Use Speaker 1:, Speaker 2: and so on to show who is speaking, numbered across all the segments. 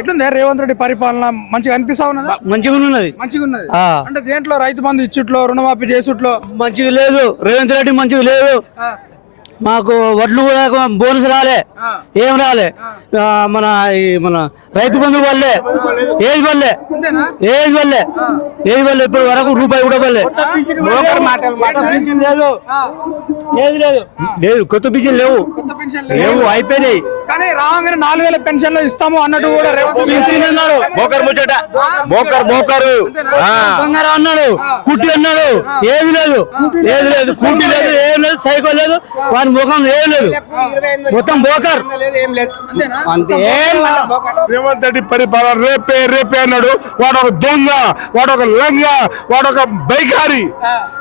Speaker 1: ఎట్లుంది రేవంత్ రెడ్డి పరిపాలన? మంచిగా అనిపిస్తా ఉన్నదా?
Speaker 2: మంచిగా ఉన్నది.
Speaker 1: మంచిగా ఉన్నది. అంటే దేంట్లో రైతు బంధు ఇచ్చుట్లో రుణమాఫీ చేసుట్లో?
Speaker 2: మంచిగా లేదు. రేవంత్ రెడ్డి మంచిగా లేదు. మాకు వడ్లు కూడా బోనస్ రాలే. ఏం రాలే. మన ఈ మన రైతు బంధువు వల్లే ఏది వల్లే ఏది వల్లే ఏది వల్లే ఇప్పటి వరకు రూపాయి కూడా వల్లే లేదు. లేదు లేదు. కొత్త పింఛన్ లేవు. లేవు అయిపోయినాయి.
Speaker 1: కానీ రాగానే నాలుగు వేల పెన్షన్లు ఇస్తాము అన్నట్టు కూడా
Speaker 3: బోకర్ ముచ్చట. బోకర్ బోకరు ఆ.
Speaker 2: బంగారం అన్నాడు కుట్టి అన్నాడు ఏది లేదు. ఏది లేదు కుట్టి లేదు ఏం లేదు సైకిల్ లేదు వాని ముఖం ఏం లేదు. మొత్తం బోకర్ అంతే.
Speaker 3: రేవంత్ రెడ్డి పరిపాలన రేపే రేపే అన్నాడు. వాడు ఒక దొంగ వాడు ఒక లంగ వాడు ఒక బైకారి.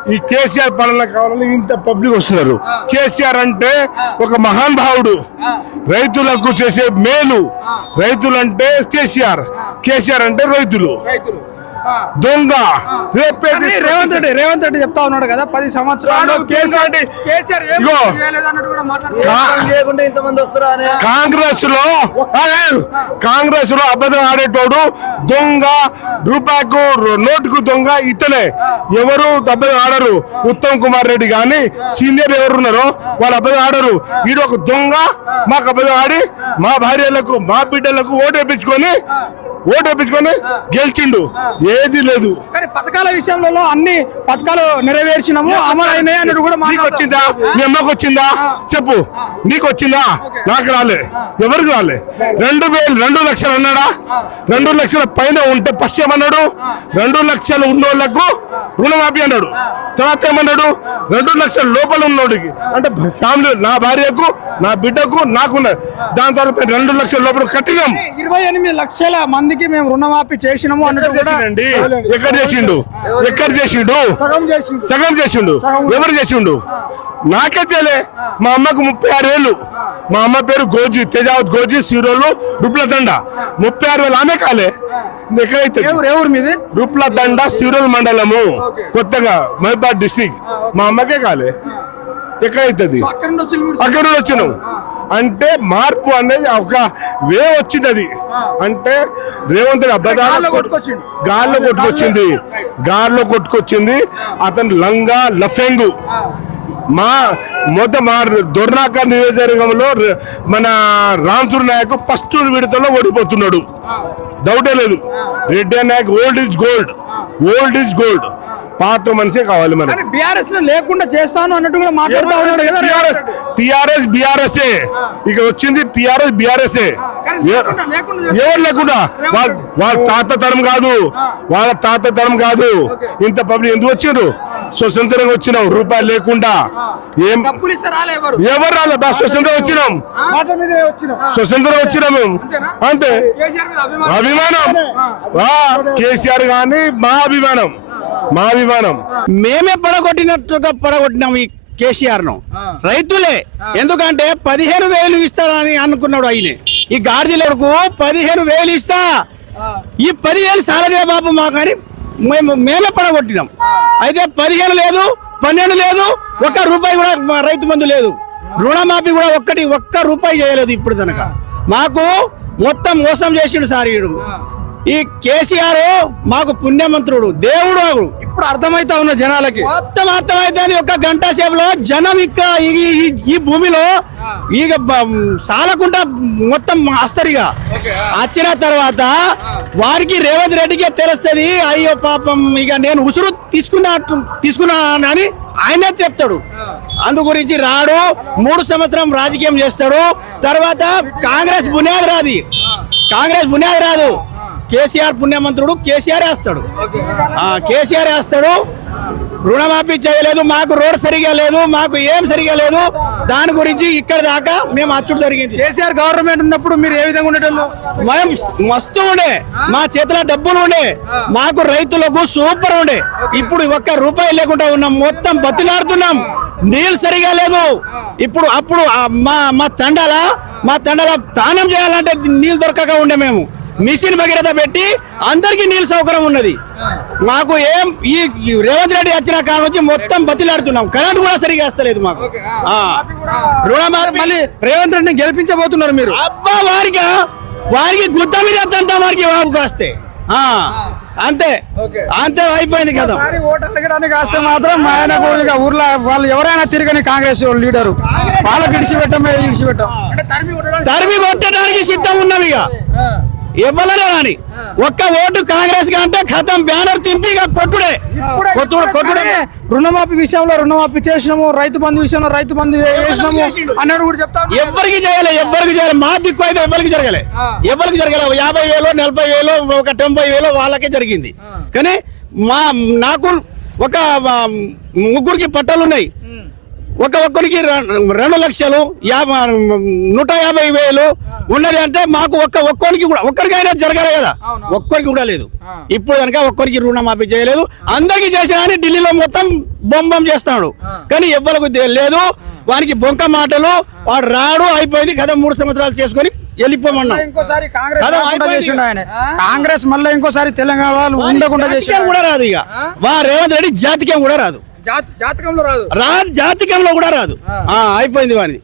Speaker 3: ఈ కేసీఆర్ పాలన కావాలని ఇంత పబ్లిక్ వస్తున్నారు. కేసీఆర్ అంటే ఒక మహాన్ భావుడు రైతులకు చేసే మేలు రైతులంటే కేసీఆర్. కేసీఆర్ అంటే రైతులు.
Speaker 1: రైతులు.
Speaker 3: దొంగ.
Speaker 1: రేవంత్ రెడ్డి రేవంత్ రెడ్డి చెప్తా ఉన్నాడు కదా పది సంవత్సరాలు
Speaker 3: కాంగ్రెస్లో కాంగ్రెస్లో అబద్ధం ఆడేటోడు దొంగ రూపాయకు నోటుకు దొంగ ఇతనే. ఎవరు అబద్ధం ఆడరు? ఉత్తమ్ కుమార్ రెడ్డి గాని సీనియర్ ఎవరు ఉన్నారో వాళ్ళు అబద్ధం ఆడరు. వీడు ఒక దొంగ మాకు అబద్ధం ఆడి మా భార్యలకు మా బిడ్డలకు ఓటు వేపించుకొని ఓటు వేపించుకొని గెలిచిండు. ఏది లేదు.
Speaker 1: కానీ పథకాల విషయంలో అన్ని పథకాలు నెరవేర్చినాము అమలు అయినాయి అన్నట్టు కూడా
Speaker 3: నీకు
Speaker 1: మాట్లాడుతున్నాడు.
Speaker 3: వచ్చిందా? మీ అమ్మకు వచ్చిందా? చెప్పు. నీకు వచ్చిందా? నాకు రాలే. ఎవరికి రాలే? రెండు వేలు రెండు లక్షలు అన్నాడా? రెండు లక్షల పైన ఉంటే ఫస్ట్ ఏమన్నాడు? రెండు లక్షలు ఉన్నోళ్ళకు రుణమాఫీ అన్నాడు. తర్వాత ఏమన్నాడు? రెండు లక్షల లోపల ఉన్నోడికి. అంటే ఫ్యామిలీ నా భార్యకు నా బిడ్డకు నాకున్నది దాని తర్వాత రెండు లక్షల లోపల కట్టినాం.
Speaker 1: ఇరవై ఎనిమిది లక్షల మందికి మేము రుణమాఫీ చేసినాము అన్నట్టు కూడా
Speaker 3: ఎక్కడ చేసిండు? ఎక్కడ చేసిండు? సగం చేసిండు. ఎవరు చేసిండు? నాకే చేయలే మా అమ్మకు ముప్పై ఆరు వేలు మా అమ్మ పేరు గోజీ తేజావత్ గోజీ సీరోలు రుప్ల దండ. ముప్పై ఆరు వేలు ఆమె కాలే. ఎక్కడైతే? రుప్ల దండ సీరోల్ మండలము. కొత్తగా మహిబాద్ డిస్టిక్. మా అమ్మకే కాలే. ఎక్కడైతుంది?
Speaker 1: అక్కడ
Speaker 3: వచ్చినాం అంటే మార్పు అనేది ఒక వే వచ్చింది అది అంటే రేవంత్ రెడ్డి
Speaker 1: గాల్లో
Speaker 3: కొట్టుకొచ్చింది. గాల్లో కొట్టుకొచ్చింది. అతను లంగా లఫెంగు. మా మొదట మా దొర్నాక నియోజకవర్గంలో మన రామచూర్ నాయక్ ఫస్ట్ విడతలో ఓడిపోతున్నాడు. డౌటే లేదు. Reddy Nayak old is gold old is gold పాత మనిషే కావాలి మనకి.
Speaker 1: కానీ బీఆర్ఎస్ లేకుండా చేస్తాను అన్నట్టు కూడా మాట్లాడుతా ఉన్నాడు కదా రెడ్డి.
Speaker 3: టిఆర్ఎస్ బిఆర్ఎస్ ఇక వచ్చింది టిఆర్ఎస్ బిఆర్ఎస్
Speaker 1: కానీ లేకుండా లేకుండా చేస్తాను.
Speaker 3: ఎవరు లేకుండా? వాళ్ళ వాళ్ళ తాత తరం కాదు. వాళ్ళ తాత తరం కాదు. ఇంత పబ్లిక్ ఎందుకు వచ్చిండ్రు? స్వతంత్రంగా వచ్చినాం. రూపాయలు లేకుండా. ఏం?
Speaker 1: ఎవరు?
Speaker 3: రాలే? బా స్వతంత్రం వచ్చినాం. స్వతంత్రం వచ్చినాం. మేము అంతే.
Speaker 1: మీద అభిమానం.
Speaker 3: కేసీఆర్ గాని మా అభిమానం. మా అభిమానం.
Speaker 2: మేమే పడగొట్టినట్టుగా పడగొట్టినాం ఈ కేసీఆర్ను రైతులే. ఎందుకంటే పదిహేను వేలు ఇస్తారని అనుకున్నాడు ఆయన. ఈ గాడిదలకు పదిహేను వేలు ఇస్తా. ఈ పదివేలు సాలదే బాబు మాకు అని మేము మేమే పడగొట్టినాం. అయితే పదిహేను లేదు పన్నెండు లేదు ఒక్క రూపాయి కూడా మా రైతు మందు లేదు. రుణమాఫీ కూడా ఒక్కటి ఒక్క రూపాయి చేయలేదు ఇప్పుడు కనుక మాకు మొత్తం మోసం చేసిండు సార్ వీడు ఈ కేసీఆర్ మాకు పుణ్యమంత్రుడు దేవుడు వాడు.
Speaker 1: ఇప్పుడు అర్థమైతా ఉన్న జనాలకి.
Speaker 2: మొత్తం అర్థమైతే ఒక గంట సేపులో జనం ఇక్కడ ఈ- భూమిలో ఇక సాలకుండా మొత్తం వస్తారిగా వచ్చిన తర్వాత వారికి రేవంత్ రెడ్డికే తెలుస్తుంది అయ్యో పాపం ఇక నేను ఉసురు తీసుకున్నా తీసుకున్నానని ఆయనే చెప్తాడు. అందు గురించి రాడు మూడు సంవత్సరం రాజకీయం చేస్తాడు తర్వాత కాంగ్రెస్ బునియాది రాది. కాంగ్రెస్ బునియాది రాదు. కేసీఆర్ పుణ్యమంత్రుడు కేసీఆర్ వేస్తాడు. ఆ, కేసీఆర్ వేస్తాడు. రుణమాఫీ చేయలేదు మాకు రోడ్ సరిగా లేదు మాకు ఏం సరిగా లేదు. దాని గురించి ఇక్కడ దాకా మేము అచ్చుడు జరిగింది.
Speaker 1: కేసీఆర్ గవర్నమెంట్ ఉన్నప్పుడు మీరు ఏ విధంగా ఉండేటోళ్ళు?
Speaker 2: మేము మస్తు ఉండే మా చేతిలో డబ్బులు ఉండే మాకు రైతులకు సూపర్ ఉండే. ఇప్పుడు ఒక్క రూపాయి లేకుండా ఉన్నాం మొత్తం బతిలాడుతున్నాం. నీళ్ళు సరిగా లేదు. ఇప్పుడు అప్పుడు మా మా తండాల మా తండాల దానం చేయాలంటే నీళ్ళు దొరకక ఉండే మేము. మిషన్ భగీరథ పెట్టి అందరికీ నీళ్ళు సౌకర్యం ఉన్నది. మాకు ఏం ఈ రేవంత్ రెడ్డి వచ్చిన కాలం నుంచి మొత్తం బతిలాడుతున్నాం. కరెంట్ కూడా సరిగా వస్తలేదు మాకు. ఆ. రుణమాఫీ
Speaker 1: మళ్ళీ రేవంత్ రెడ్డిని గెలిపించబోతున్నారు మీరు.
Speaker 2: అబ్బా వారిగా వారికి గుత్త మీద వారికి వాకు వస్తే ఆ, అంతే. అంతే అయిపోయింది కదా.
Speaker 1: ఒకసారి ఓటు అడగడానికి వస్తే మాత్రం ఇక ఊర్లో వాళ్ళు ఎవరైనా తిరగని కాంగ్రెస్ లీడరు. వాళ్ళకి ఇడిచిపెట్టమే ఇడిచిపెట్టాం.
Speaker 2: తరిమి కొట్టడానికి సిద్ధం ఉన్నాం ఇక. ఇవ్వలేనే కానీ ఒక్క ఓటు కాంగ్రెస్ అంటే ఖతం బ్యానర్ తింపి కొట్టుడే. కొట్టుడు కొట్టుడే.
Speaker 1: రుణమాఫీ విషయంలో రుణమాఫీ చేసినాము రైతు బంధు విషయంలో రైతు బంధు వేసినాము అన్నాడు కూడా చెప్తా ఉన్నాడు.
Speaker 2: ఎవరికి చేయలే ఎవరికి చేయలే మా దిక్కు అయితే ఎవరికి జరగలే. ఎవరికి జరగలే. యాభై వేలు నలభై వేలు ఒక తొంభై వేలు వాళ్ళకే జరిగింది. కానీ మా నాకు ఒక ముగ్గురికి పట్టాలు ఉన్నాయి. ఒక ఒక్కరికి రెండు లక్షలు యాభై నూట యాభై వేలు ఉన్నది అంటే మాకు ఒక్క ఒక్కరికి కూడా ఒక్కరికైనా జరగలే కదా. ఒక్కరికి కూడా లేదు. ఇప్పుడు కనుక ఒక్కరికి రుణమాఫీ చేయలేదు. అందరికి చేసిన ఢిల్లీలో మొత్తం బొంబం చేస్తాడు. కానీ ఎవ్వరికి లేదు. వానికి బొంక మాటలు వాడు రాడు అయిపోయింది. కదా మూడు సంవత్సరాలు చేసుకొని వెళ్ళిపోమన్నాం.
Speaker 1: ఇంకోసారి కాంగ్రెస్
Speaker 2: కదా,
Speaker 1: రాకుండా
Speaker 2: అయిపోయింది.
Speaker 1: చేసిండు ఆయన. కాంగ్రెస్ మళ్ళీ ఇంకోసారి తెలంగాణ వాళ్ళు ఉండకుండా
Speaker 2: కూడా రాదు ఇక. వా రేవంత్ రెడ్డి జాతికం కూడా రాదు.
Speaker 1: జాతకంలో రాదు.
Speaker 2: రా జాతికంలో కూడా రాదు. ఆ, అయిపోయింది వానిది